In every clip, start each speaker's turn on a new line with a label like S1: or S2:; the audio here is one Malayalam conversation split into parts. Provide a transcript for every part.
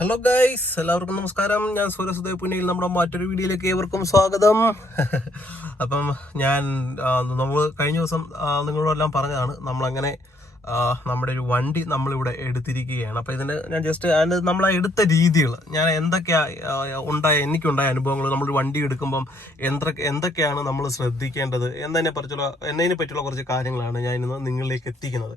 S1: ഹലോ ഗൈസ് എല്ലാവർക്കും നമസ്കാരം. ഞാൻ സൂര്യസുദയ പുന്നയിൽ നമ്മുടെ മറ്റൊരു വീഡിയോയിലേക്ക് ഏവർക്കും സ്വാഗതം. അപ്പം ഞാൻ നമ്മൾ കഴിഞ്ഞ ദിവസം നിങ്ങളോടെല്ലാം പറഞ്ഞതാണ്. നമ്മളങ്ങനെ നമ്മുടെ ഒരു വണ്ടി നമ്മളിവിടെ എടുത്തിരിക്കുകയാണ്. അപ്പം ഇതിന് ഞാൻ ജസ്റ്റ് അതിന് നമ്മളെ എടുത്ത രീതികൾ ഞാൻ എന്തൊക്കെയാ ആ, ഉണ്ടായ എനിക്കുണ്ടായ അനുഭവങ്ങൾ നമ്മൾ വണ്ടി എടുക്കുമ്പം എന്തൊക്കെ എന്തൊക്കെയാണ് നമ്മൾ ശ്രദ്ധിക്കേണ്ടത് എന്നതിനെ പറ്റിയുള്ള എന്നതിനെ പറ്റിയുള്ള കുറച്ച് കാര്യങ്ങളാണ് ഞാൻ ഇന്ന് നിങ്ങളിലേക്ക് എത്തിക്കുന്നത്.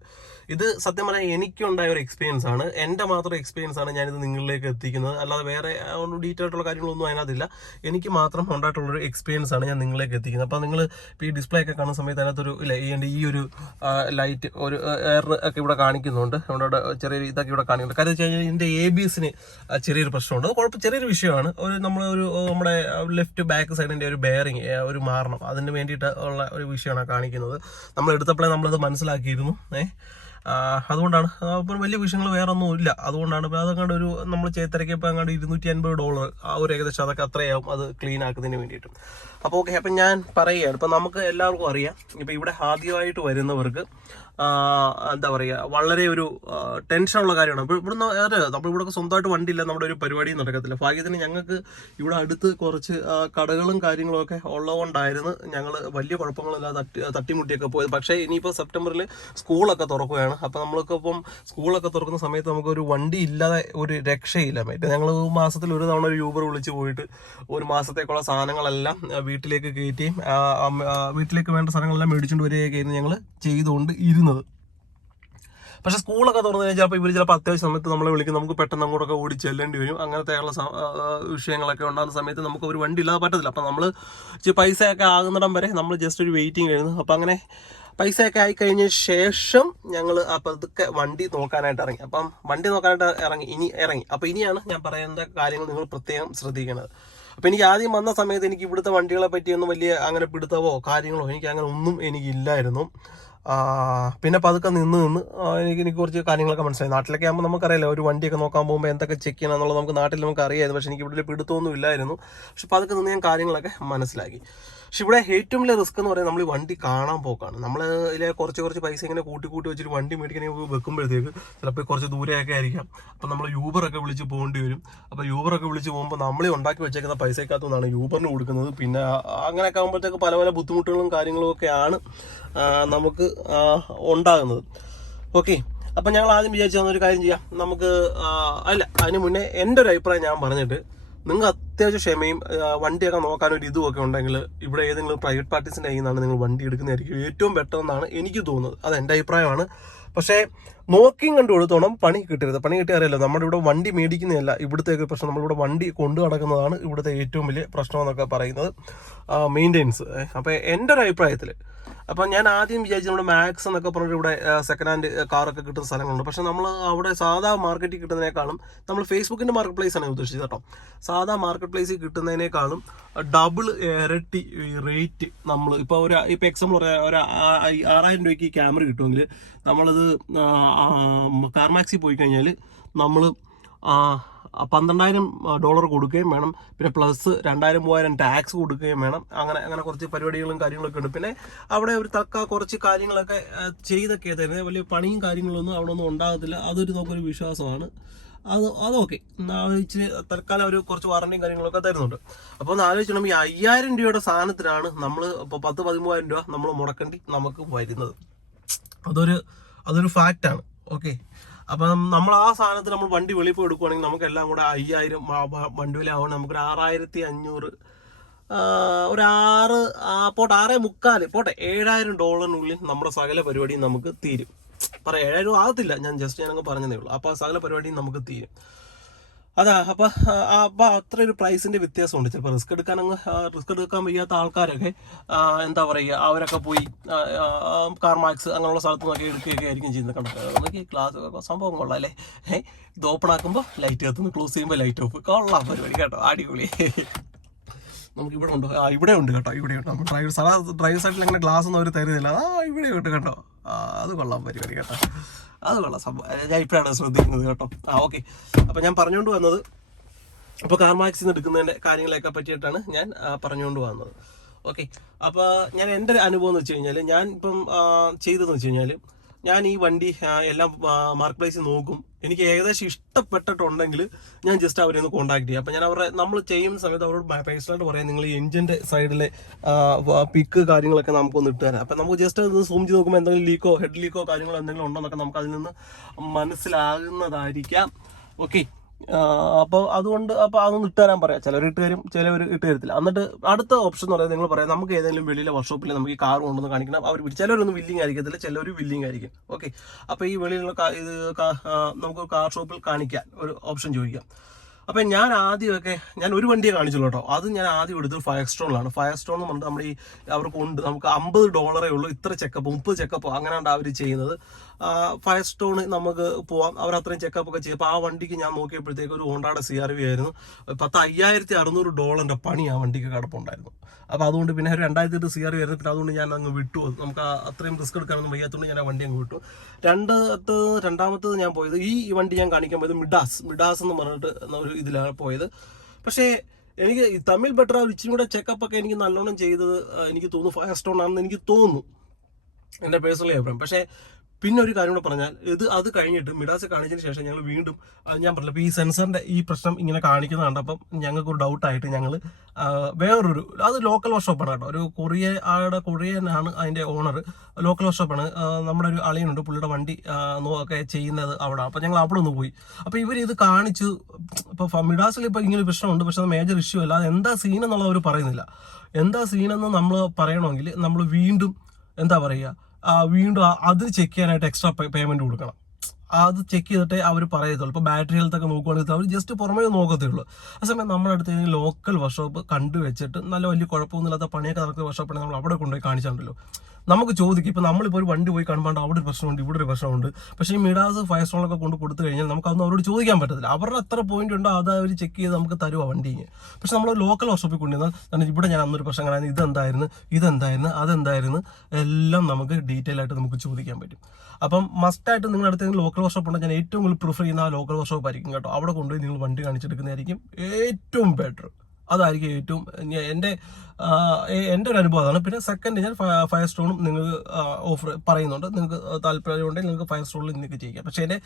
S1: ഇത് സത്യം പറഞ്ഞാൽ എനിക്കുണ്ടായ ഒരു എക്സ്പീരിയൻസ് ആണ്. എന്റെ മാത്രം എക്സ്പീരിയൻസ് ആണ് ഞാനിത് നിങ്ങളിലേക്ക് എത്തിക്കുന്നത്. അല്ലാതെ വേറെ ഡീറ്റെയിൽ ആയിട്ടുള്ള കാര്യങ്ങളൊന്നും അതിനകത്തില്ല. എനിക്ക് മാത്രം ഉണ്ടായിട്ടുള്ളൊരു എക്സ്പീരിയൻസ് ആണ് ഞാൻ നിങ്ങളിലേക്ക് എത്തിക്കുന്നത്. അപ്പോൾ നിങ്ങൾ ഈ ഡിസ്പ്ലേ ഒക്കെ കാണുന്ന സമയത്ത് അതിനകത്തൊരു ഇല്ല എന്റെ ഈ ഒരു ലൈറ്റ് ഒരു എയർ ഒക്കെ ഇവിടെ കാണിക്കുന്നുണ്ട്. നമ്മുടെ ചെറിയൊരു ഇതൊക്കെ ഇവിടെ കാണിക്കുന്നുണ്ട്. കാര്യം വെച്ച് കഴിഞ്ഞാൽ എന്റെ എ ബി എസിന് ചെറിയൊരു പ്രശ്നമുണ്ട്. കുഴപ്പം ചെറിയൊരു വിഷയമാണ്. ഒരു നമ്മൾ ഒരു നമ്മുടെ ലെഫ്റ്റ് ബാക്ക് സൈഡിന്റെ ഒരു ബെയറിങ് ഒരു മാറണം. അതിന് വേണ്ടിയിട്ട് ഉള്ള ഒരു വിഷയമാണ് കാണിക്കുന്നത്. നമ്മൾ എടുത്തപ്പോഴേ നമ്മളത് മനസ്സിലാക്കിയിരുന്നു. ഏഹ് അതുകൊണ്ടാണ്. അപ്പം വലിയ വിഷയങ്ങൾ വേറെ ഒന്നും ഇല്ല അതുകൊണ്ടാണ് ഇപ്പം അതങ്ങാണ്ട് ഒരു നമ്മൾ ചേത്തരയ്ക്കപ്പോൾ അങ്ങോട്ട് ഇരുന്നൂറ്റി അൻപത് ഡോളർ ആ ഒരു ഏകദേശം അതൊക്കെ അത്രയാവും അത് ക്ലീൻ ആക്കുന്നതിന് വേണ്ടിയിട്ട്. അപ്പോൾ ഓക്കെ അപ്പം ഞാൻ പറയുകയാണ്. ഇപ്പം നമുക്ക് എല്ലാവർക്കും അറിയാം. ഇപ്പം ഇവിടെ ആദ്യമായിട്ട് വരുന്നവർക്ക് എന്താ പറയുക വളരെ ഒരു ടെൻഷനുള്ള കാര്യമാണ്. അപ്പോൾ ഇവിടുന്ന് അതെ നമ്മൾ ഇവിടെ സ്വന്തമായിട്ട് വണ്ടി ഇല്ല നമ്മുടെ ഒരു പരിപാടിയും നടക്കത്തില്ല. ഭാഗ്യത്തിന് ഞങ്ങൾക്ക് ഇവിടെ അടുത്ത് കുറച്ച് കടകളും കാര്യങ്ങളും ഒക്കെ ഉള്ളതുകൊണ്ടായിരുന്നു ഞങ്ങൾ വലിയ കുഴപ്പങ്ങളില്ലാതെ തട്ടി തട്ടിമുട്ടിയൊക്കെ പോയത്. പക്ഷേ ഇനിയിപ്പോൾ സെപ്റ്റംബറിൽ സ്കൂളൊക്കെ തുറക്കുകയാണ്. അപ്പോൾ നമ്മൾക്ക് ഇപ്പം സ്കൂളൊക്കെ തുറക്കുന്ന സമയത്ത് നമുക്ക് ഒരു വണ്ടി ഇല്ലാതെ ഒരു രക്ഷയില്ല. മറ്റേ ഞങ്ങൾ മാസത്തിൽ ഒരു തവണ ഒരു യൂബർ വിളിച്ച് പോയിട്ട് ഒരു മാസത്തേക്കുള്ള സാധനങ്ങളെല്ലാം വീട്ടിലേക്ക് കയറ്റിയും വീട്ടിലേക്ക് വേണ്ട സാധനങ്ങളെല്ലാം മേടിച്ചുകൊണ്ട് വരികയൊക്കെയായിരുന്നു ഞങ്ങൾ ചെയ്തുകൊണ്ട് ഇരുന്നത്. പക്ഷെ സ്കൂളൊക്കെ തുറന്നു കഴിഞ്ഞാൽ ചിലപ്പോൾ ഇവർ ചിലപ്പോൾ അത്യാവശ്യം സമയത്ത് നമ്മളെ വിളിക്കും. നമുക്ക് പെട്ടെന്ന് അങ്ങോട്ടൊക്കെ ഓടി ചെല്ലേണ്ടി വരും. അങ്ങനത്തെയുള്ള വിഷയങ്ങളൊക്കെ ഉണ്ടാകുന്ന സമയത്ത് നമുക്ക് ഒരു വണ്ടി ഇല്ലാതെ പറ്റത്തില്ല. അപ്പം നമ്മൾ പൈസയൊക്കെ ആകുന്നിടം വരെ നമ്മൾ ജസ്റ്റ് ഒരു വെയിറ്റിംഗ് ആയിരുന്നു. അപ്പം അങ്ങനെ പൈസയൊക്കെ ആയി കഴിഞ്ഞ ശേഷം ഞങ്ങൾ പതുക്കെ വണ്ടി നോക്കാനായിട്ട് ഇറങ്ങി. അപ്പം വണ്ടി നോക്കാനായിട്ട് ഇറങ്ങി. ഇനി ഇറങ്ങി. അപ്പം ഇനിയാണ് ഞാൻ പറയുന്ന കാര്യങ്ങൾ നിങ്ങൾ പ്രത്യേകം ശ്രദ്ധിക്കേണ്ടത്. അപ്പം എനിക്ക് ആദ്യം വന്ന സമയത്ത് എനിക്ക് ഇവിടുത്തെ വണ്ടികളെ പറ്റിയൊന്നും വലിയ അങ്ങനെ പിടുത്തവോ കാര്യങ്ങളോ എനിക്ക് അങ്ങനെ ഒന്നും എനിക്കില്ലായിരുന്നു. പിന്നെ പതുക്കെ നിന്ന് നിന്ന് എനിക്ക് എനിക്ക് കുറച്ച് കാര്യങ്ങളൊക്കെ മനസ്സിലായി. നാട്ടിലൊക്കെ ആകുമ്പോൾ നമുക്കറിയാലോ ഒരു വണ്ടിയൊക്കെ നോക്കാൻ പോകുമ്പോൾ എന്തൊക്കെ ചെക്ക് ചെയ്യണം എന്നുള്ളത് നമുക്ക് നാട്ടിൽ നമുക്ക് അറിയായിരുന്നു പക്ഷേ എനിക്ക് ഇവിടെ പിടുത്തമൊന്നും ഇല്ലായിരുന്നു. പക്ഷെ പതുക്കെ നിന്ന് ഞാൻ കാര്യങ്ങളൊക്കെ മനസ്സിലാക്കി. പക്ഷെ ഇവിടെ ഏറ്റവും വലിയ റിസ്ക് എന്ന് പറയുന്നത് നമ്മൾ ഈ വണ്ടി കാണാൻ പോക്കാണ്. നമ്മൾ ഇതിലെ കുറച്ച് കുറച്ച് പൈസ ഇങ്ങനെ കൂട്ടി കൂട്ടി വെച്ചിട്ട് വണ്ടി മേടിക്കാൻ വെക്കുമ്പോഴത്തേക്ക് ചിലപ്പോൾ കുറച്ച് ദൂരെയൊക്കെ ആയിരിക്കാം. അപ്പം നമ്മൾ യൂബറൊക്കെ വിളിച്ച് പോകേണ്ടി വരും. അപ്പോൾ യൂബറൊക്കെ വിളിച്ച് പോകുമ്പോൾ നമ്മൾ ഉണ്ടാക്കി വെച്ചേക്കുന്ന പൈസക്കകത്തുനിന്നാണ് യൂബറിന് കൊടുക്കുന്നത്. പിന്നെ അങ്ങനെയൊക്കെ ആകുമ്പോഴത്തേക്ക് പല പല ബുദ്ധിമുട്ടുകളും കാര്യങ്ങളും ഒക്കെയാണ് നമുക്ക് ഉണ്ടാകുന്നത്. ഓക്കെ അപ്പം ഞങ്ങൾ ആദ്യം വിചാരിച്ചു ഒരു കാര്യം ചെയ്യാം. നമുക്ക് അല്ല അതിന് മുന്നേ എന്റെ ഒരു അഭിപ്രായം ഞാൻ പറഞ്ഞിട്ട് നിങ്ങൾ അത്യാവശ്യം ക്ഷമയും വണ്ടിയൊക്കെ നോക്കാൻ ഒരു ഇതുമൊക്കെ ഉണ്ടെങ്കിൽ ഇവിടെ ഏതെങ്കിലും പ്രൈവറ്റ് പാർട്ടീസിന്റെ കയ്യിൽ നിന്നാണ് നിങ്ങൾ വണ്ടി എടുക്കുന്നതായിരിക്കും ഏറ്റവും ബെറ്റർ എന്നാണ് എനിക്ക് തോന്നുന്നത്. അത് എന്റെ അഭിപ്രായമാണ്. പക്ഷേ നോക്കിയും കണ്ടു കൊടുത്തോണം പണി കിട്ടരുത്. പണി കിട്ടിയ അറിയാലോ നമ്മുടെ ഇവിടെ വണ്ടി മേടിക്കുന്നതല്ല. ഇവിടുത്തെ ഒരു പ്രശ്നം നമ്മളിവിടെ വണ്ടി കൊണ്ടു നടക്കുന്നതാണ് ഇവിടുത്തെ ഏറ്റവും വലിയ പ്രശ്നം എന്നൊക്കെ പറയുന്നത് മെയിന്റെനൻസ് അപ്പോൾ എന്റെ ഒരു അഭിപ്രായത്തിൽ അപ്പം ഞാൻ ആദ്യം വിചാരിച്ചു നമ്മുടെ മാക്സ് എന്നൊക്കെ പറഞ്ഞിട്ട് ഇവിടെ സെക്കൻഡ് ഹാൻഡ് കാറൊക്കെ കിട്ടുന്ന സ്ഥലങ്ങളുണ്ട്. പക്ഷേ നമ്മൾ അവിടെ സാധാ മാർക്കറ്റിൽ കിട്ടുന്നതിനേക്കാളും നമ്മൾ ഫേസ്ബുക്കിന്റെ മാർക്കറ്റ് പ്ലേസ് ആണ് ഉദ്ദേശിച്ചത് കേട്ടോ. സാധാ മാർക്കറ്റ് പ്ലേസിൽ കിട്ടുന്നതിനേക്കാളും ഡബിൾ ഇരട്ടി റേറ്റ് നമ്മൾ ഇപ്പോൾ ഒരു ഇപ്പോൾ എക്സാമ്പിൾ പറയാം ഒരു ആറായിരം രൂപയ്ക്ക് ക്യാമറ കിട്ടുമെങ്കിൽ നമ്മളത് കാർമാക്സിൽ പോയി കഴിഞ്ഞാൽ നമ്മൾ പന്ത്രണ്ടായിരം ഡോളർ കൊടുക്കുകയും വേണം. പിന്നെ പ്ലസ് രണ്ടായിരം മൂവായിരം ടാക്സ് കൊടുക്കുകയും വേണം. അങ്ങനെ അങ്ങനെ കുറച്ച് പരിപാടികളും കാര്യങ്ങളൊക്കെ ഉണ്ട്. പിന്നെ അവിടെ ഒരു തക്ക കുറച്ച് കാര്യങ്ങളൊക്കെ ചെയ്തൊക്കെ തരുന്നത് വലിയ പണിയും കാര്യങ്ങളൊന്നും അവിടെ ഒന്നും ഉണ്ടാകത്തില്ല. അതൊരു നമുക്കൊരു വിശ്വാസമാണ്. അത് അതൊക്കെ ഇച്ചിരി തൽക്കാലം ഒരു കുറച്ച് വാറണ്ടിയും കാര്യങ്ങളൊക്കെ തരുന്നുണ്ട്. അപ്പോൾ ഒന്ന് ആലോചിക്കണം ഈ അയ്യായിരം രൂപയുടെ സാധനത്തിനാണ് നമ്മൾ ഇപ്പോൾ പത്ത് പതിമൂവായിരം രൂപ നമ്മൾ മുടക്കേണ്ടി നമുക്ക് വരുന്നത്. അതൊരു അതൊരു ഫാക്റ്റാണ് ഓക്കെ അപ്പം നമ്മൾ ആ സാധനത്തിൽ നമ്മൾ വണ്ടി വെളിയിൽ എടുക്കുവാണെങ്കിൽ നമുക്ക് എല്ലാം കൂടെ അയ്യായിരം വണ്ടി വില ആവണം നമുക്കൊരു ആറായിരത്തി അഞ്ഞൂറ് ഒരു ആറ് പോട്ടെ ആറേ മുക്കാൽ പോട്ടെ ഏഴായിരം ഡോളറിനുള്ളിൽ നമ്മുടെ സകല പരിപാടിയും നമുക്ക് തീരും. പറയാം ഏഴായിരം ആകത്തില്ല ഞാൻ ജസ്റ്റ് ഞാനങ്ങ് പറഞ്ഞതേ ഉള്ളൂ. അപ്പോൾ സകല പരിപാടിയും നമുക്ക് തീരും. അതാ അപ്പൊ അപ്പൊ അത്ര ഒരു പ്രൈസിന്റെ വ്യത്യാസമുണ്ട്. ചിലപ്പോൾ റിസ്ക് എടുക്കാൻ അങ്ങ് റിസ്ക് എടുക്കാൻ വയ്യാത്ത ആൾക്കാരൊക്കെ എന്താ പറയുക അവരൊക്കെ പോയി കാർമാക്സ് അങ്ങനെയുള്ള സ്ഥലത്ത് നിന്നൊക്കെ എടുക്കുകയൊക്കെ ആയിരിക്കും ചെയ്യുന്നത്. കണ്ടോ? അതൊക്കെ ക്ലാസ് സംഭവം കൊള്ളാം അല്ലേ? ഇത് ഓപ്പൺ ആക്കുമ്പോൾ ലൈറ്റ് കത്തുന്നു ക്ലോസ് ചെയ്യുമ്പോൾ ലൈറ്റ് ഓഫ് കൊള്ളാം പരിപാടി കേട്ടോ അടിപൊളി. നമുക്ക് ഇവിടെ ഉണ്ടോ ആ ഇവിടെ ഉണ്ട് കേട്ടോ ഇവിടെ ഉണ്ട് നമ്മൾ ഡ്രൈവർ സാധാ ഡ്രൈവർ സൈഡിൽ അങ്ങനെ ഗ്ലാസ് ഒന്നും അവർ തരുന്നില്ല. ആ ഇവിടെ ഉണ്ട് കേട്ടോ. അത് കൊള്ളാം പരിപാടി കേട്ടോ. അത് കൊള്ളാം സംഭവം ഞാൻ ഇപ്പോഴാണ് ശ്രദ്ധിക്കുന്നത് കേട്ടോ. ആ ഓക്കെ. അപ്പം ഞാൻ പറഞ്ഞുകൊണ്ട് വന്നത് അപ്പോൾ കാർമാക്സിൽ നിന്ന് എടുക്കുന്നതിന്റെ കാര്യങ്ങളെയൊക്കെ പറ്റിയിട്ടാണ് ഞാൻ പറഞ്ഞുകൊണ്ട് വന്നത്. ഓക്കെ. അപ്പോൾ ഞാൻ എന്റെ അനുഭവം എന്ന് വെച്ച് കഴിഞ്ഞാൽ ഞാൻ ഇപ്പം ചെയ്തതെന്ന് വെച്ച് കഴിഞ്ഞാൽ ഞാൻ ഈ വണ്ടി എല്ലാം മാർക്ക് പ്ലേസിൽ നോക്കും. എനിക്ക് ഏകദേശം ഇഷ്ടപ്പെട്ടിട്ടുണ്ടെങ്കിൽ ഞാൻ ജസ്റ്റ് അവരെ ഒന്ന് കോൺടാക്ട് ചെയ്യാം. അപ്പം ഞാൻ അവരുടെ നമ്മൾ ചെയ്യുന്ന സമയത്ത് അവരോട് പേഴ്സണലായിട്ട് പറയാം. നിങ്ങൾ എഞ്ചിന്റെ സൈഡിലെ പിക്ക് കാര്യങ്ങളൊക്കെ നമുക്കൊന്ന് ഇട്ട് തരാം. അപ്പം നമുക്ക് ജസ്റ്റ് ഒന്ന് സൂം ചെയ്ത് നോക്കുമ്പോൾ എന്തെങ്കിലും ലീക്കോ ഹെഡ് ലീക്കോ കാര്യങ്ങളോ എന്തെങ്കിലും ഉണ്ടോ എന്നൊക്കെ നമുക്ക് അതിൽ നിന്ന് മനസ്സിലാകുന്നതായിരിക്കാം. ഓക്കെ അപ്പോൾ അതുകൊണ്ട് അപ്പോൾ അതൊന്ന് ഇട്ട് തരാൻ പറയാം. ചിലർ ഇട്ട് തരും ചിലവർ ഇട്ട് തരത്തില്ല. എന്നിട്ട് അടുത്ത ഓപ്ഷൻ എന്ന് പറയുന്നത് നിങ്ങൾ പറയാം നമുക്ക് ഏതെങ്കിലും വെളിയിലെ വർക്ക്ഷോപ്പിൽ നമുക്ക് ഈ കാർ കൊണ്ടുവന്ന് കാണിക്കണം. അവർ ചിലവരൊന്നും വില്ലിങ് ആയിരിക്കത്തില്ല ചിലർ വില്ലിങ് ആയിരിക്കും. ഓക്കെ അപ്പോൾ ഈ വെളിയിലുള്ള ഇത് നമുക്ക് കാർ ഷോപ്പിൽ കാണിക്കാൻ ഒരു ഓപ്ഷൻ ചോദിക്കാം. അപ്പം ഞാൻ ആദ്യമൊക്കെ ഞാൻ ഒരു വണ്ടിയെ കാണിച്ചുള്ളൂ കേട്ടോ. അത് ഞാൻ ആദ്യം എടുത്തത് ഫയർ സ്റ്റോണിലാണ് ഫയർ സ്റ്റോൺ എന്ന് പറഞ്ഞിട്ട് നമ്മുടെ ഈ അവർക്ക് ഉണ്ട്. നമുക്ക് അമ്പത് ഡോളറേ ഉള്ളൂ ഇത്ര ചെക്കപ്പ് മുപ്പത് ചെക്കപ്പ് അങ്ങനെയാണ് അവർ ചെയ്യുന്നത്. ഫയർ സ്റ്റോൺ നമുക്ക് പോവാം. അവർ അത്രയും ചെക്കപ്പ് ഒക്കെ ചെയ്യും. അപ്പോൾ ആ വണ്ടിക്ക് ഞാൻ നോക്കിയപ്പോഴത്തേക്ക് ഒരു ഹോണ്ടാടെ സി ആർ വി ആയിരുന്നു. പത്ത് അയ്യായിരത്തി അറുന്നൂറ് ഡോളറിന്റെ പണി ആ വണ്ടിക്ക് കിടപ്പുണ്ടായിരുന്നു. അപ്പോൾ അതുകൊണ്ട് പിന്നെ ഒരു രണ്ടായിരത്തി എട്ട് സി ആർ വി ആയിരുന്നു. പിന്നെ അതുകൊണ്ട് ഞാൻ അങ്ങ് വിട്ടു. നമുക്ക് അത്രയും റിസ്ക് എടുക്കാനൊന്നും വയ്യാത്തതുകൊണ്ട് ഞാൻ ആ വണ്ടി അങ്ങ് വിട്ടു. രണ്ടത്ത് രണ്ടാമത്തത് ഞാൻ പോയത് ഈ വണ്ടി ഞാൻ കാണിക്കാൻ പോയത് മിഡാസ് മിഡാസ് എന്ന് പറഞ്ഞിട്ട് ഒരു ഇതിലാണ് പോയത്. പക്ഷേ എനിക്ക് തമിഴ് ബെറ്റർ ആ ഇച്ചിരി കൂടെ ചെക്കപ്പ് ഒക്കെ എനിക്ക് നല്ലോണം ചെയ്തത് എനിക്ക് തോന്നുന്നു ഫയർ സ്റ്റോൺ ആണെന്ന് എനിക്ക് തോന്നുന്നു. എന്റെ പേഴ്സണലി അഭിപ്രായം. പക്ഷേ പിന്നെ ഒരു കാര്യം കൂടെ പറഞ്ഞാൽ ഇത് അത് കഴിഞ്ഞിട്ട് മിഡാസ് കാണിച്ചതിന് ശേഷം ഞങ്ങൾ വീണ്ടും ഞാൻ പറഞ്ഞില്ല ഈ സെൻസറിന്റെ ഈ പ്രശ്നം ഇങ്ങനെ കാണിക്കുന്നത് കണ്ടപ്പം ഞങ്ങൾക്ക് ഒരു ഡൗട്ട് ആയിട്ട് ഞങ്ങൾ വേറൊരു അത് ലോക്കൽ വർക്ക്ഷോപ്പാണ് കേട്ടോ. ഒരു കൊറിയ ആളുടെ കൊറിയനാണ് അതിന്റെ ഓണർ ലോക്കൽ വർക്ക്ഷോപ്പാണ് നമ്മുടെ ഒരു അളിയനുണ്ട് പുള്ളിയുടെ വണ്ടി ഒക്കെ ചെയ്യുന്നത് അവിടെ. അപ്പോൾ ഞങ്ങൾ അവിടെ ഒന്ന് പോയി. അപ്പോൾ ഇവർ ഇത് കാണിച്ചു ഇപ്പോൾ മിഡാസിൽ ഇപ്പൊ ഇങ്ങനെ പ്രശ്നമുണ്ട് പക്ഷെ അത് മേജർ ഇഷ്യൂ അല്ല. അത് എന്താ സീൻ എന്നുള്ളത് അവർ പറയുന്നില്ല. എന്താ സീനെന്ന് നമ്മൾ പറയണമെങ്കിൽ നമ്മൾ വീണ്ടും എന്താ പറയുക വീണ്ടും അത് ചെക്ക് ചെയ്യാനായിട്ട് എക്സ്ട്രാ പേയ്മെന്റ് കൊടുക്കണം. അത് ചെക്ക് ചെയ്തിട്ട് അവർ പറയത്തുള്ളൂ. ഇപ്പോൾ ബാറ്ററി ഹെൽത്ത് ഒക്കെ നോക്കുകയാണെങ്കിൽ അവർ ജസ്റ്റ് പുറമേ നോക്കത്തേ ഉള്ളൂ സമയം നമ്മുടെ അടുത്ത് ലോക്കൽ വർക്ക്ഷോപ്പ് കണ്ടു വെച്ചിട്ട് നല്ല വലിയ കുഴപ്പമൊന്നുമില്ലാത്ത പണിയൊക്കെ നടക്കുന്ന വർക്ക്ഷോപ്പാണ് നമ്മൾ അവിടെ കൊണ്ടുപോയി കാണിച്ചിട്ടുണ്ടല്ലോ നമുക്ക് ചോദിക്കും ഇപ്പോൾ നമ്മളിപ്പോൾ ഒരു വണ്ടി പോയി കാണുമ്പോൾ അവിടെ ഒരു പ്രശ്നമുണ്ട് ഇവിടെ ഒരു പ്രശ്നമുണ്ട്. പക്ഷേ ഈ മിഡാസ് ഫയർ സ്റ്റോണൊക്കെ കൊണ്ട് കൊടുത്തു കഴിഞ്ഞാൽ നമുക്ക് അതൊന്നും അവരോട് ചോദിക്കാൻ പറ്റത്തില്ല. അവരുടെ എത്ര പോയിന്റ് ഉണ്ടോ അത് അവർ ചെക്ക് ചെയ്ത് നമുക്ക് തരുവ വണ്ടി പക്ഷെ നമ്മൾ ലോക്കൽ വർക്ക്ഷോപ്പിൽ കൊണ്ടുവന്നാൽ ഇവിടെ ഞാൻ അന്നൊരു പ്രശ്നം കാണാൻ ഇതെന്തായിരുന്നു ഇതെന്തായിരുന്നു അതെന്തായിരുന്നു? എല്ലാം നമുക്ക് ഡീറ്റെയിൽ ആയിട്ട് നമുക്ക് ചോദിക്കാൻ പറ്റും. അപ്പം മസ്റ്റായിട്ട് നിങ്ങളുടെ അടുത്ത് ലോക്കൽ വർക്ക്ഷോപ്പ് ഉണ്ടെങ്കിൽ ഞാൻ ഏറ്റവും കൂടുതൽ പ്രിഫർ ചെയ്യുന്ന ആ ലോക്കൽ വർക്ക്ഷോപ്പ് ആയിരിക്കും കേട്ടോ. അവിടെ കൊണ്ടുപോയി നിങ്ങൾ വണ്ടി കാണിച്ചെടുക്കുന്നതായിരിക്കും ഏറ്റവും ബെറ്റർ അതായിരിക്കും ഏറ്റവും എന്റെ എന്റെ ഒരു അനുഭവം അതാണ്. പിന്നെ സെക്കൻഡ് ഞാൻ ഫയർ സ്റ്റോണും നിങ്ങൾക്ക് ഓഫർ പറയുന്നുണ്ട്. നിങ്ങൾക്ക് താല്പര്യമുണ്ടെങ്കിൽ നിങ്ങൾക്ക് ഫയർ സ്റ്റോണിൽ നിങ്ങൾക്ക് ചെയ്യാം പക്ഷേ എന്റെ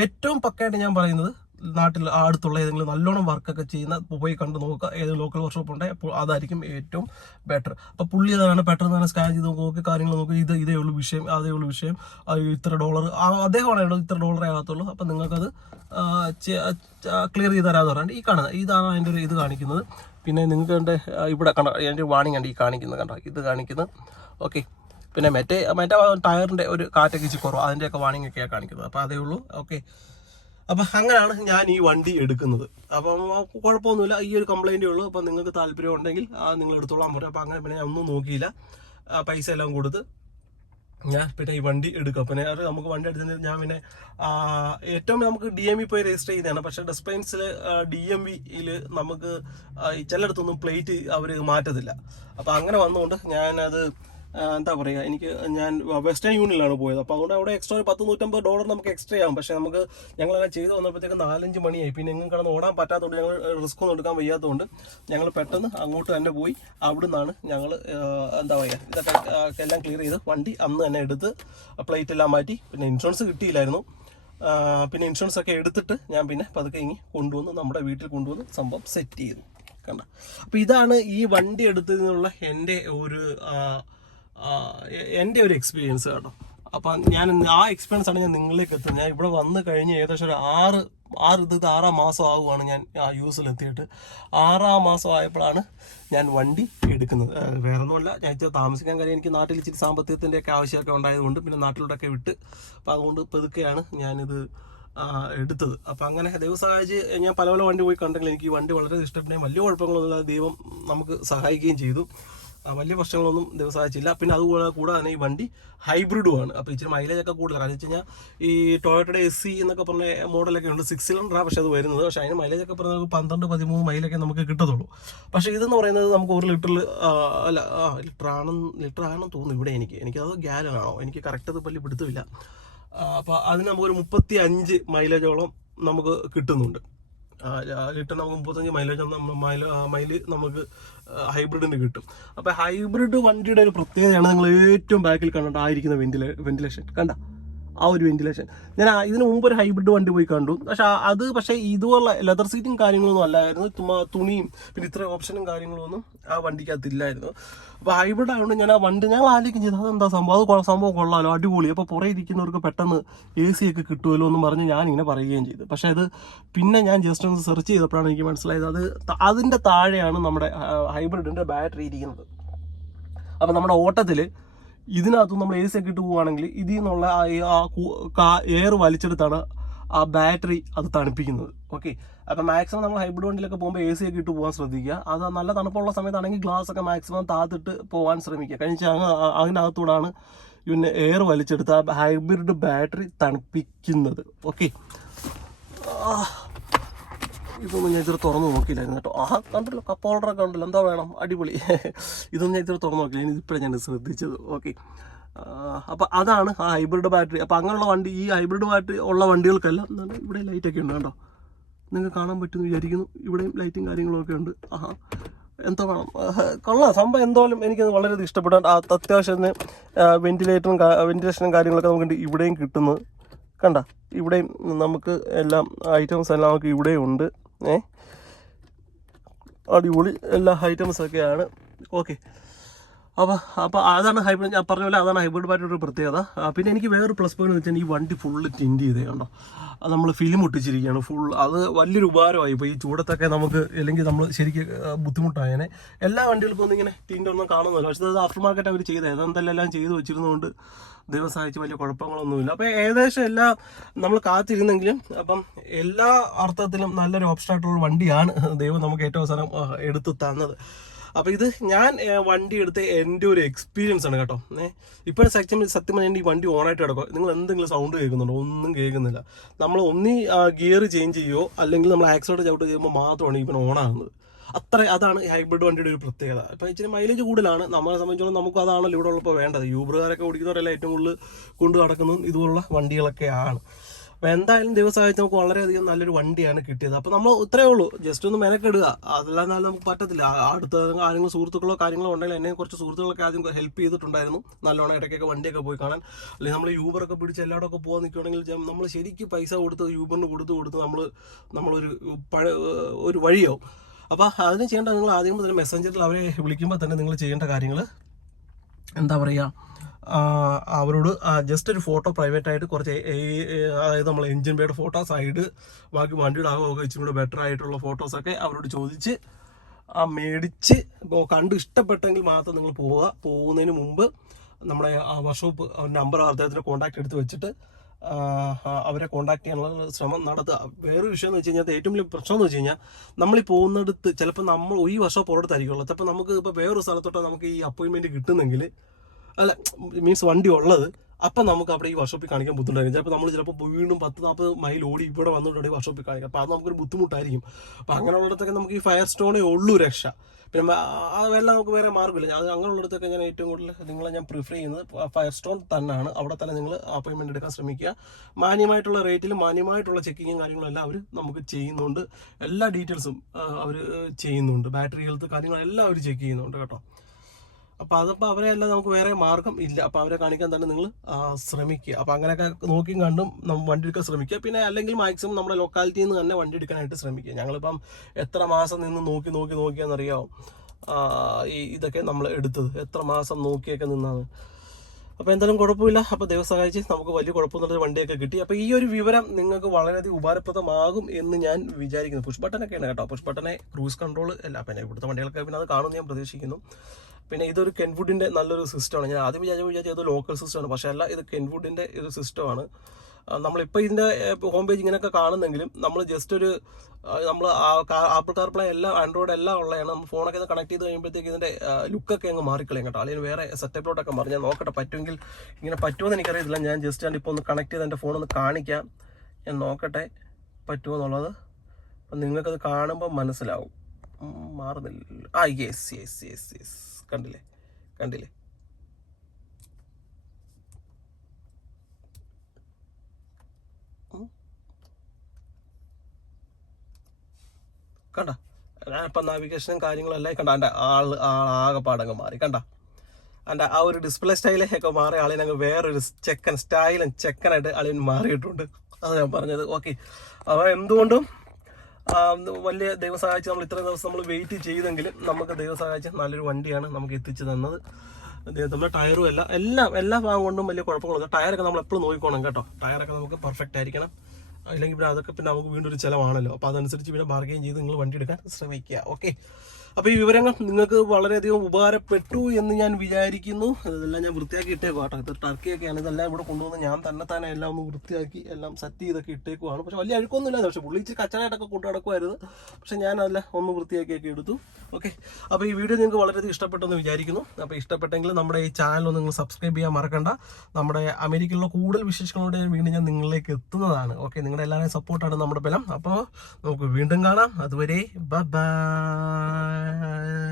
S1: ഏറ്റവും പക്കയായിട്ട് ഞാൻ പറയുന്നത് നാട്ടിൽ അടുത്തുള്ള ഏതെങ്കിലും നല്ലോണം വർക്കൊക്കെ ചെയ്യുന്ന പോയി കണ്ട് നോക്കുക ഏത് ലോക്കൽ വർക്ക്ഷോപ്പ് ഉണ്ടെങ്കിൽ അപ്പോൾ അതായിരിക്കും ഏറ്റവും ബെറ്റർ അപ്പോൾ പുള്ളി അതാണ് പെട്ടെന്ന് തന്നെ സ്കാൻ ചെയ്ത് നോക്കി കാര്യങ്ങൾ നോക്കി ഇത് ഇതേ ഉള്ളൂ വിഷയം അതേ ഉള്ളൂ വിഷയം ഇത്ര ഡോളർ അദ്ദേഹമാണ് ഇത്ര ഡോളറേ ആകത്തുള്ളൂ. അപ്പോൾ നിങ്ങൾക്കത് ക്ലിയർ ചെയ്ത് തരാമെന്ന് പറഞ്ഞിട്ട് ഈ കാണുന്നത്. ഇതാണ് അതിന്റെ ഒരു ഇത് കാണിക്കുന്നത്. പിന്നെ നിങ്ങൾക്ക് എന്റെ ഇവിടെ കണ്ട എന്റെ വാണിംഗ് ഉണ്ട് ഈ കാണിക്കുന്നത് കണ്ടോ? ഇത് കാണിക്കുന്നത് ഓക്കെ. പിന്നെ മറ്റേ മറ്റേ ടയറിന്റെ ഒരു കാറ്റൊക്കെ ഇച്ചിരി കുറവ്. അതിന്റെയൊക്കെ വാണിംഗ് ഒക്കെയാണ് കാണിക്കുന്നത്. അപ്പോൾ അതേ ഉള്ളൂ. ഓക്കെ. അപ്പം അങ്ങനെയാണ് ഞാൻ ഈ വണ്ടി എടുക്കുന്നത്. അപ്പം കുഴപ്പമൊന്നുമില്ല. ഈ ഒരു കംപ്ലൈന്റേ ഉള്ളൂ. അപ്പം നിങ്ങൾക്ക് താല്പര്യം ഉണ്ടെങ്കിൽ ആ നിങ്ങൾ എടുത്തോളാൻ പറയും. അപ്പം അങ്ങനെ പിന്നെ ഞാൻ ഒന്നും നോക്കിയില്ല. പൈസ എല്ലാം കൊടുത്ത് ഞാൻ പിന്നെ ഈ വണ്ടി എടുക്കാം. പിന്നെ അത് നമുക്ക് വണ്ടി എടുത്തത് ഞാൻ പിന്നെ ഏറ്റവും നമുക്ക് ഡി എം വി പോയി രജിസ്റ്റർ ചെയ്തതാണ് പക്ഷേ ഡെസ്പൈൻസിൽ ഡി എം വിയിൽ നമുക്ക് ചിലയിടത്തൊന്നും പ്ലേറ്റ് അവർ മാറ്റത്തില്ല. അപ്പോൾ അങ്ങനെ വന്നുകൊണ്ട് ഞാനത് എന്താ പറയുക എനിക്ക് ഞാൻ വെസ്റ്റേൺ യൂണിയനിലാണ് പോയത്. അപ്പോൾ അതുകൊണ്ട് അവിടെ എക്സ്ട്രാ ഒരു പത്ത് നൂറ്റമ്പത് ഡോളർ നമുക്ക് എക്സ്ട്രാ ആവും. പക്ഷേ നമുക്ക് ഞങ്ങൾ അങ്ങനെ ചെയ്ത് വന്നപ്പോഴത്തേക്ക് നാലഞ്ച് മണിയായി. പിന്നെ എങ്ങും കിടന്ന് ഓടാൻ പറ്റാത്തതുകൊണ്ട് ഞങ്ങൾ റിസ്ക് ഒന്നും എടുക്കാൻ വയ്യാത്തതുകൊണ്ട് ഞങ്ങൾ പെട്ടെന്ന് അങ്ങോട്ട് തന്നെ പോയി. അവിടെ നിന്നാണ് ഞങ്ങൾ എന്താ പറയുക ഇതൊക്കെ എല്ലാം ക്ലിയർ ചെയ്ത് വണ്ടി അന്ന് തന്നെ എടുത്ത് പ്ലേറ്റ് എല്ലാം മാറ്റി. പിന്നെ ഇൻഷുറൻസ് കിട്ടിയില്ലായിരുന്നു. പിന്നെ ഇൻഷുറൻസ് ഒക്കെ എടുത്തിട്ട് ഞാൻ പിന്നെ പതുക്കെ ഇങ്ങി കൊണ്ടുവന്ന് നമ്മുടെ വീട്ടിൽ കൊണ്ടുവന്ന് സംഭവം സെറ്റ് ചെയ്തു. കണ്ട? അപ്പോൾ ഇതാണ് ഈ വണ്ടി എടുത്തതിനുള്ള എന്റെ ഒരു എന്റെ ഒരു എക്സ്പീരിയൻസ് കേട്ടോ. അപ്പം ഞാൻ ആ എക്സ്പീരിയൻസ് ആണ് ഞാൻ നിങ്ങളിലേക്ക് എത്തുന്നത്. ഞാൻ ഇവിടെ വന്ന് കഴിഞ്ഞ് ഏകദേശം ഒരു ആറ് ആറ് ഇത് ആറാം മാസം ആവുകയാണ് ഞാൻ ആ യൂസിലെത്തിയിട്ട് ആറാം മാസം ആയപ്പോഴാണ് ഞാൻ വണ്ടി എടുക്കുന്നത്. വേറെ ഒന്നുമല്ല ഞാൻ താമസിക്കാൻ കാര്യം എനിക്ക് നാട്ടിൽ ഇച്ചിരി സാമ്പത്തികത്തിന്റെ ഒക്കെ ആവശ്യമൊക്കെ ഉണ്ടായതുകൊണ്ട് പിന്നെ നാട്ടിലോട്ടൊക്കെ വിട്ട് അപ്പോൾ അതുകൊണ്ട് പെതുക്കെയാണ് ഞാനിത് എടുത്തത്. അപ്പം അങ്ങനെ ദൈവം സഹായിച്ച് ഞാൻ പല പല വണ്ടി പോയി കണ്ടെങ്കിൽ എനിക്ക് ഈ വണ്ടി വളരെ ഇഷ്ടപ്പെടുകയും വലിയ കുഴപ്പങ്ങളൊന്നുമില്ല ദൈവം നമുക്ക് സഹായിക്കുകയും ചെയ്തു. വലിയ പ്രശ്നങ്ങളൊന്നും ദൈവം സഹായിച്ചില്ല പിന്നെ അതുപോലെ കൂടാതെ തന്നെ ഈ വണ്ടി ഹൈബ്രിഡും ആണ് അപ്പോൾ ഇച്ചിരി മൈലേജ് ഒക്കെ കൂടുതലാണ്. കാരണം വെച്ച് കഴിഞ്ഞാൽ ഈ ടൊയോട്ടയുടെ എസ് സി എന്നൊക്കെ പറഞ്ഞ മോഡലൊക്കെ ഉണ്ട്. സിക്സ് സിലിണ്ടറാണ് പക്ഷേ അത് വരുന്നത്. പക്ഷേ അതിന് മൈലേജ് ഒക്കെ പറഞ്ഞാൽ നമുക്ക് പന്ത്രണ്ട് പതിമൂന്ന് മൈലൊക്കെ നമുക്ക് കിട്ടത്തുള്ളൂ. പക്ഷേ ഇതെന്ന് പറയുന്നത് നമുക്ക് ഒരു ലിറ്ററിൽ അല്ല ആ ലിറ്റർ ആണെന്ന് തോന്നുന്നു ഇവിടെ എനിക്ക്. എനിക്കത് ഗ്യാലനാണോ എനിക്ക് കറക്റ്റ് അത് വലിയ പിടുത്തമില്ല. അപ്പോൾ അതിന് നമുക്കൊരു മുപ്പത്തി അഞ്ച് മൈലേജോളം നമുക്ക് കിട്ടുന്നുണ്ട്. ലിറ്റർ നമുക്ക് മുപ്പത്തഞ്ച് മൈലേജ് മൈല മൈൽ നമുക്ക് ഹൈബ്രിഡിന് കിട്ടും. അപ്പോൾ ഹൈബ്രിഡ് വണ്ടിയുടെ ഒരു പ്രത്യേകതയാണ് നിങ്ങൾ ഏറ്റവും ബാക്കിൽ കണ്ടിട്ട് ആയിരിക്കുന്ന വെന്റിലേ വെന്റിലേഷൻ കണ്ട? ആ ഒരു വെന്റിലേഷൻ ഞാൻ ഇതിനു മുമ്പ് ഒരു ഹൈബ്രിഡ് വണ്ടി പോയി കണ്ടു. പക്ഷെ അത് പക്ഷേ ഇതുപോലെ ലെതർ സീറ്റും കാര്യങ്ങളൊന്നും അല്ലായിരുന്നു. ചുമ്മാ തുണിയും പിന്നെ ഇത്ര ഓപ്ഷനും കാര്യങ്ങളും ഒന്നും ആ വണ്ടിക്കകത്ത് ഇല്ലായിരുന്നു അപ്പോൾ ഹൈബ്രിഡ് ആയതുകൊണ്ട് ഞാൻ ആ വണ്ടി ഞങ്ങൾ ആലോചിക്കും ചെയ്തു അതെന്താ സംഭവം? അത് സംഭവം കൊള്ളാലോ അടിപൊളി. അപ്പോൾ പുറേ ഇരിക്കുന്നവർക്ക് പെട്ടെന്ന് എ സി ഒക്കെ കിട്ടുമല്ലോ എന്ന് പറഞ്ഞ് ഞാൻ ഇങ്ങനെ പറയുകയും ചെയ്തു. പക്ഷേ അത് പിന്നെ ഞാൻ ജസ്റ്റ് ഒന്ന് സെർച്ച് ചെയ്തപ്പോഴാണ് എനിക്ക് മനസ്സിലായത് അത് അതിന്റെ താഴെയാണ് നമ്മുടെ ഹൈബ്രിഡിന്റെ ബാറ്ററി ഇരിക്കുന്നത്. അപ്പോൾ നമ്മുടെ ഓട്ടത്തിൽ ഇതിനകത്ത് നമ്മൾ എ സി ഒക്കെ ഇട്ട് പോവുകയാണെങ്കിൽ ഇതിൽ നിന്നുള്ള എയർ വലിച്ചെടുത്താണ് ആ ബാറ്ററി അത് തണുപ്പിക്കുന്നത്. ഓക്കെ അപ്പം മാക്സിമം നമ്മൾ ഹൈബ്രിഡ് വണ്ടിയിലൊക്കെ പോകുമ്പോൾ എ സി ഒക്കെ ഇട്ട് പോകാൻ ശ്രദ്ധിക്കുക. അത് നല്ല തണുപ്പുള്ള സമയത്താണെങ്കിൽ ഗ്ലാസ് ഒക്കെ മാക്സിമം താത്തിട്ട് പോകാൻ ശ്രമിക്കുക. അങ്ങ് ആ- അതിനകത്തൂടാണ് പിന്നെ എയർ വലിച്ചെടുത്ത് ആ ഹൈബ്രിഡ് ബാറ്ററി തണുപ്പിക്കുന്നത്. ഓക്കെ ഇതൊന്നും ഞാൻ ഇത്ര തുറന്ന് നോക്കിയില്ലായിരുന്നു കേട്ടോ. ആ കണ്ടല്ലോ കപ്പ് ഹോൾഡറൊക്കെ ഉണ്ടല്ലോ. എന്താ വേണം? അടിപൊളി. ഇതൊന്നും ഞാൻ ഇത്ര തുറന്ന് ഇനി ഇപ്പോഴാണ് ഞാൻ ശ്രദ്ധിച്ചത്. ഓക്കെ അപ്പോൾ അതാണ് ആ ഹൈബ്രിഡ് ബാറ്ററി അപ്പോൾ അങ്ങനെയുള്ള വണ്ടി ഈ ഹൈബ്രിഡ് ബാറ്ററി ഉള്ള വണ്ടികൾക്കെല്ലാം എന്താണ് ഇവിടെ ലൈറ്റൊക്കെ ഉണ്ട് കേട്ടോ നിങ്ങൾക്ക് കാണാൻ പറ്റുമെന്ന് വിചാരിക്കുന്നു. ഇവിടെയും ലൈറ്റും കാര്യങ്ങളൊക്കെ ഉണ്ട്. ആഹാ. എന്തോ വേണം? കൊള്ളാം. സംഭവം എന്തോലും എനിക്കത് വളരെയധികം ഇഷ്ടപ്പെടാൻ ആ അത്യാവശ്യം വെന്റിലേറ്ററും വെന്റിലേഷനും കാര്യങ്ങളൊക്കെ നമുക്ക് ഇവിടെയും കിട്ടുന്നത്. കണ്ട? ഇവിടെയും നമുക്ക് എല്ലാം ഐറ്റംസ് എല്ലാം നമുക്ക് ഇവിടെയും ഉണ്ട്. ഏ? അടിപൊളി എല്ലാ ഐറ്റംസൊക്കെയാണ് ഓക്കെ അപ്പോൾ അപ്പോൾ അതാണ് ഹൈബ്രിഡ് ഞാൻ പറഞ്ഞ പോലെ അതാണ് ഹൈബ്രിഡ് ബാറ്റ് ഒരു പ്രത്യേകത. പിന്നെ എനിക്ക് വേറൊരു പ്ലസ് പോയിന്റ് എന്ന് വെച്ചാൽ ഈ വണ്ടി ഫുള്ള് ടിൻഡ് ചെയ്തേ കണ്ടോ. നമ്മൾ ഫിലിം ഒട്ടിച്ചിരിക്കുകയാണ് ഫുൾ അത് വലിയൊരു ഉപകാരമായി ഇപ്പോൾ ഈ ചൂടത്തൊക്കെ നമുക്ക് അല്ലെങ്കിൽ നമ്മൾ ശരിക്കും ബുദ്ധിമുട്ടായനെ. എല്ലാ വണ്ടികൾക്കും ഒന്നും ഇങ്ങനെ ടിൻഡ് ഒന്നും കാണുന്നില്ല പക്ഷേ അത് ആഫ്റ്റർ മാർക്കറ്റ് അവർ ചെയ്തത് ഏതെന്തെല്ലാം ചെയ്തു വെച്ചിരുന്നതുകൊണ്ട് ദൈവം സഹായിച്ച് വലിയ കുഴപ്പങ്ങളൊന്നുമില്ല. അപ്പോൾ ഏകദേശം എല്ലാ നമ്മൾ കാത്തിരുന്നെങ്കിലും അപ്പം എല്ലാ അർത്ഥത്തിലും നല്ലൊരു ഓപ്ഷൻ ആയിട്ടുള്ള വണ്ടിയാണ് ദൈവം നമുക്ക് ഏറ്റവും അവസാനം എടുത്തു തന്നത്. അപ്പോൾ ഇത് ഞാൻ വണ്ടി എടുത്ത എന്റെ ഒരു എക്സ്പീരിയൻസ് ആണ് കേട്ടോ. ഏ ഇപ്പോൾ സത്യം സത്യം പറഞ്ഞാൽ ഈ വണ്ടി ഓണായിട്ട് കിടക്കും. നിങ്ങൾ എന്തെങ്കിലും സൗണ്ട് കേൾക്കുന്നുണ്ടോ? ഒന്നും കേൾക്കുന്നില്ല. നമ്മൾ ഒന്നി ഗിയർ ചേഞ്ച് ചെയ്യുമോ അല്ലെങ്കിൽ നമ്മൾ ആക്സിഡന്റ് ചവിട്ട് ചെയ്യുമ്പോൾ മാത്രമാണ് ഇപ്പം ഓണാകുന്നത് അത്ര അതാണ് ഹൈബ്രിഡ് വണ്ടിയുടെ ഒരു പ്രത്യേകത. ഇപ്പം ഇച്ചിരി മൈലേജ് കൂടുതലാണ്. നമ്മളെ സംബന്ധിച്ചോളം നമുക്ക് അതാണല്ലോ ഇവിടെ ഉള്ളപ്പോൾ വേണ്ടത്. യൂബറുകാരൊക്കെ ഓടിക്കുന്നവരെല്ലാം ഏറ്റവും കൂടുതൽ കൊണ്ടു നടക്കുന്നതും ഇതുപോലുള്ള വണ്ടികളൊക്കെയാണ്. അപ്പോൾ എന്തായാലും ദിവസമായിട്ട് നമുക്ക് വളരെയധികം നല്ലൊരു വണ്ടിയാണ് കിട്ടിയത്. അപ്പോൾ നമ്മൾ ഇത്രയേ ഉള്ളൂ. ജസ്റ്റ് ഒന്ന് മെനക്കെടുക. അതല്ലാതെ നമുക്ക് പറ്റത്തില്ല. അടുത്ത ആരെങ്കിലും സുഹൃത്തുക്കളോ കാര്യങ്ങളോ ഉണ്ടെങ്കിൽ എന്നെ കുറച്ച് സുഹൃത്തുക്കളൊക്കെ ആദ്യം ഹെൽപ്പ് ചെയ്തിട്ടുണ്ടായിരുന്നു. നല്ലോണം ഇടയ്ക്കൊക്കെ വണ്ടിയൊക്കെ പോയി കാണാൻ. അല്ലെങ്കിൽ നമ്മൾ യൂബറൊക്കെ പിടിച്ച് എല്ലായിടമൊക്കെ പോകാൻ നിൽക്കുകയാണെങ്കിൽ നമ്മൾ ശരിക്കും പൈസ കൊടുത്ത് യൂബറിന് കൊടുത്ത് കൊടുത്ത് നമ്മൾ നമ്മളൊരു പഴ ഒരു വഴിയാവും. അപ്പോൾ അതിന് ചെയ്യേണ്ട നിങ്ങൾ ആദ്യം തന്നെ മെസ്സഞ്ചറിൽ അവരെ വിളിക്കുമ്പോൾ തന്നെ നിങ്ങൾ ചെയ്യേണ്ട കാര്യങ്ങൾ എന്താ പറയുക അവരോട് ജസ്റ്റ് ഒരു ഫോട്ടോ പ്രൈവറ്റ് ആയിട്ട് കുറച്ച് അതായത് നമ്മൾ എഞ്ചിൻ ബേയുടെ ഫോട്ടോ സൈഡ് ബാക്കി വണ്ടിയുടെ ആകമൊക്കെ ഇച്ചിരി കൂടെ ബെറ്റർ ആയിട്ടുള്ള ഫോട്ടോസൊക്കെ അവരോട് ചോദിച്ച് ആ മേടിച്ച് കണ്ട് ഇഷ്ടപ്പെട്ടെങ്കിൽ മാത്രം നിങ്ങൾ പോവുക. പോകുന്നതിന് മുമ്പ് നമ്മുടെ ആ വർക്ക്ഷോപ്പ് നമ്പർ അദ്ദേഹത്തിന്റെ കോൺടാക്ട് എടുത്ത് വെച്ചിട്ട് അവരെ കോണ്ടാക്ട് ചെയ്യാനുള്ള ശ്രമം നടത്തുക. വേറൊരു വിഷയം എന്ന് വെച്ച് കഴിഞ്ഞാൽ ഏറ്റവും വലിയ പ്രശ്നം എന്ന് വെച്ച് കഴിഞ്ഞാൽ നമ്മൾ ഈ പോകുന്നിടത്ത് ചിലപ്പോൾ നമ്മൾ ഈ വർഷം പുറത്തായിരിക്കുള്ളൂ ചിലപ്പോൾ നമുക്ക് ഇപ്പോൾ വേറൊരു സ്ഥലത്തോട്ട് നമുക്ക് ഈ അപ്പോയിൻമെന്റ് കിട്ടുന്നെങ്കിൽ അല്ല മീൻസ് വണ്ടി ഉള്ളത്. അപ്പം നമുക്ക് അവിടെ ഈ വർഷോപ്പിൽ കാണിക്കാൻ ബുദ്ധിമുട്ടായിരിക്കും. ചിലപ്പോൾ നമ്മൾ ചിലപ്പോൾ വീണ്ടും പത്ത് നാൽപ്പത് മൈൽ ഓടി ഇവിടെ വന്നിട്ടുണ്ടെങ്കിൽ വർഷോപ്പിൽ കാണിക്കാം. അപ്പോൾ അത് നമുക്കൊരു ബുദ്ധിമുട്ടായിരിക്കും. അപ്പോൾ അങ്ങനെയുള്ളിടത്തൊക്കെ നമുക്ക് ഈ ഫയർ സ്റ്റോണേ ഉള്ളൂ രക്ഷ. പിന്നെ അതെല്ലാം നമുക്ക് വേറെ മാർഗമില്ല. അത് അങ്ങനെയുള്ളിടത്തൊക്കെ ഞാൻ ഏറ്റവും കൂടുതൽ നിങ്ങളെ ഞാൻ പ്രിഫർ ചെയ്യുന്നത് ഫയർ സ്റ്റോൺ തന്നെയാണ് അവിടെ തന്നെ നിങ്ങൾ അപ്പോയിൻമെന്റ് എടുക്കാൻ ശ്രമിക്കുക. മാന്യമായിട്ടുള്ള റേറ്റിൽ മാന്യമായിട്ടുള്ള ചെക്കിങ്ങും കാര്യങ്ങളും എല്ലാം അവർ നമുക്ക് ചെയ്യുന്നുണ്ട്. എല്ലാ ഡീറ്റെയിൽസും അവർ ചെയ്യുന്നുണ്ട്. ബാറ്ററി ഹെൽത്ത് കാര്യങ്ങളെല്ലാം അവർ ചെക്ക് ചെയ്യുന്നുണ്ട് കേട്ടോ. അപ്പോൾ അവരെ അല്ല നമുക്ക് വേറെ മാർഗം ഇല്ല. അപ്പോൾ അവരെ കാണിക്കാൻ തന്നെ നിങ്ങൾ ശ്രമിക്കുക. അപ്പോൾ അങ്ങനെയൊക്കെ നോക്കിയും കണ്ടും വണ്ടി എടുക്കാൻ ശ്രമിക്കുക. പിന്നെ അല്ലെങ്കിൽ മാക്സിമം നമ്മുടെ ലൊക്കാലിറ്റിയിൽ നിന്ന് തന്നെ വണ്ടി എടുക്കാനായിട്ട് ശ്രമിക്കുക. ഞങ്ങളിപ്പം എത്ര മാസം നിന്ന് നോക്കി നോക്കി നോക്കിയാണെന്നറിയാമോ ഈ ഇതൊക്കെ നമ്മൾ എടുത്തത്. എത്ര മാസം നോക്കിയൊക്കെ നിന്നാണ്. അപ്പോൾ എന്തായാലും കുഴപ്പമില്ല. അപ്പോൾ ദൈവം സഹായിച്ച് നമുക്ക് വലിയ കുഴപ്പമൊന്നുള്ള വണ്ടിയൊക്കെ കിട്ടി. അപ്പോൾ ഈ ഒരു വിവരം നിങ്ങൾക്ക് വളരെയധികം ഉപകാരപ്രദമാകും എന്ന് ഞാൻ വിചാരിക്കുന്നു. പുഷ് ബട്ടനൊക്കെയാണ് കേട്ടോ. പുഷ് ബട്ടനെ ക്രൂസ് കൺട്രോൾ അല്ല പിന്നെ ഇവിടുത്തെ വണ്ടികൾക്ക് പിന്നെ അത് കാണുമെന്ന് ഞാൻ പ്രതീക്ഷിക്കുന്നു. പിന്നെ ഇതൊരു കെൻവുഡിന്റെ നല്ലൊരു സിസ്റ്റമാണ് ഞാൻ ആദ്യം വിചാരിച്ചു വിചാരിച്ചത് ലോക്കൽ സിസ്റ്റമാണ് പക്ഷേ അല്ല ഇത് കെൻവുഡിന്റെ ഒരു സിസ്റ്റമാണ് നമ്മളിപ്പോൾ ഇതിന്റെ ഹോം പേജ് ഇങ്ങനെയൊക്കെ കാണുന്നെങ്കിലും നമ്മൾ ജസ്റ്റ് ഒരു നമ്മൾ ആപ്പിൾ കാർപ്ലേ എല്ലാം ആൻഡ്രോയിഡ് എല്ലാം ഉള്ളതാണ്. നമ്മൾ ഫോണൊക്കെ കണക്ട് ചെയ്ത് കഴിയുമ്പോഴത്തേക്ക് ഇതിന്റെ ലുക്കൊക്കെ അങ്ങ് മാറിക്കളയും കേട്ടോ. അല്ലെങ്കിൽ വേറെ സെറ്റപ്പിലോട്ടൊക്കെ മാറി. ഞാൻ നോക്കട്ടെ പറ്റുമെങ്കിൽ ഇങ്ങനെ പറ്റുമെന്ന് എനിക്കറിയത്തില്ല. ഞാൻ ജസ്റ്റ് ആണ് ഇപ്പോൾ ഒന്ന് കണക്ട് ചെയ്ത് എന്റെ ഫോണൊന്ന് കാണിക്കാം. ഞാൻ നോക്കട്ടെ പറ്റുമോ എന്നുള്ളത്. അപ്പം നിങ്ങൾക്കത് കാണുമ്പോൾ മനസ്സിലാവും. മാറുന്നില്ല. ആ യെസ് യെസ് യെസ് യെസ് കണ്ടില്ലേ? കണ്ടില്ലേ. കണ്ട? ഞാനിപ്പോൾ നാവിഗേഷനും കാര്യങ്ങളും എല്ലാം കണ്ട. എന്റെ ആൾ ആകെപ്പാടങ്ങ് മാറി. കണ്ട? എന്റെ ആ ഒരു ഡിസ്പ്ലേ സ്റ്റൈലൊക്കെ മാറി ആളിനങ്ങ് വേറൊരു ചെക്കൻ സ്റ്റൈലും ചെക്കനായിട്ട് അളിയൻ മാറിയിട്ടുണ്ട്. അത് ഞാൻ പറഞ്ഞത്. ഓക്കെ. അപ്പോൾ എന്തുകൊണ്ടും വലിയ ദൈവ സഹായിച്ച് നമ്മൾ ഇത്രയും ദിവസം നമ്മൾ വെയിറ്റ് ചെയ്തെങ്കിൽ നമുക്ക് ദൈവ സഹായിച്ച് നല്ലൊരു വണ്ടിയാണ് നമുക്ക് എത്തിച്ചു തന്നത്. നമ്മുടെ ടയറും എല്ലാം എല്ലാം എല്ലാ ഭാഗം കൊണ്ടും വലിയ കുഴപ്പങ്ങളൊന്നും ടയറൊക്കെ നമ്മൾ എപ്പോഴും നോക്കിക്കോണം കേട്ടോ. ടയറൊക്കെ നമുക്ക് പെർഫെക്റ്റ് ആയിരിക്കണം. അല്ലെങ്കിൽ പിന്നെ അതൊക്കെ പിന്നെ നമുക്ക് വീണ്ടും ഒരു ചിലവാണല്ലോ. അപ്പോൾ അതനുസരിച്ച് പിന്നെ ബാർഗെയിൻ ചെയ്ത് നിങ്ങൾ വണ്ടി എടുക്കാൻ ശ്രമിക്കുക. ഓക്കെ അപ്പോൾ ഈ വിവരങ്ങൾ നിങ്ങൾക്ക് വളരെയധികം ഉപകാരപ്പെട്ടു എന്ന് ഞാൻ വിചാരിക്കുന്നു. ഇതെല്ലാം ഞാൻ വൃത്തിയാക്കി ഇട്ടേക്കും കേട്ടോ ഇത് ടർക്കിയൊക്കെയാണ്. ഇതെല്ലാം ഇവിടെ കൊണ്ടുവന്ന് ഞാൻ തന്നെ തന്നെ എല്ലാം ഒന്ന് വൃത്തിയാക്കി എല്ലാം സെറ്റ് ചെയ്തൊക്കെ ഇട്ടേക്കുവാണ്. പക്ഷെ വലിയ അഴുക്കൊന്നുമില്ല. പക്ഷേ പുള്ളി ഇച്ചിരി കച്ചറായിട്ടൊക്കെ കൊണ്ടു നടക്കുമായിരുന്നു പക്ഷെ ഞാൻ അതെല്ലാം ഒന്ന് വൃത്തിയാക്കിയൊക്കെ എടുത്തു. ഓക്കെ. അപ്പോൾ ഈ വീഡിയോ നിങ്ങൾക്ക് വളരെയധികം ഇഷ്ടപ്പെട്ടെന്ന് വിചാരിക്കുന്നു. അപ്പോൾ ഇഷ്ടപ്പെട്ടെങ്കിൽ നമ്മുടെ ഈ ചാനൽ നിങ്ങൾ സബ്സ്ക്രൈബ് ചെയ്യാൻ മറക്കണ്ട. നമ്മുടെ അമേരിക്കയിലുള്ള കൂടുതൽ വിശേഷങ്ങളോടെ വീണ്ടും ഞാൻ നിങ്ങളിലേക്ക് എത്തുന്നതാണ്. ഓക്കെ. നിങ്ങളുടെ എല്ലാവരുടെയും സപ്പോർട്ടാണ് നമ്മുടെ ബലം. അപ്പോൾ നമുക്ക് വീണ്ടും കാണാം. അതുവരെ ബൈ bye.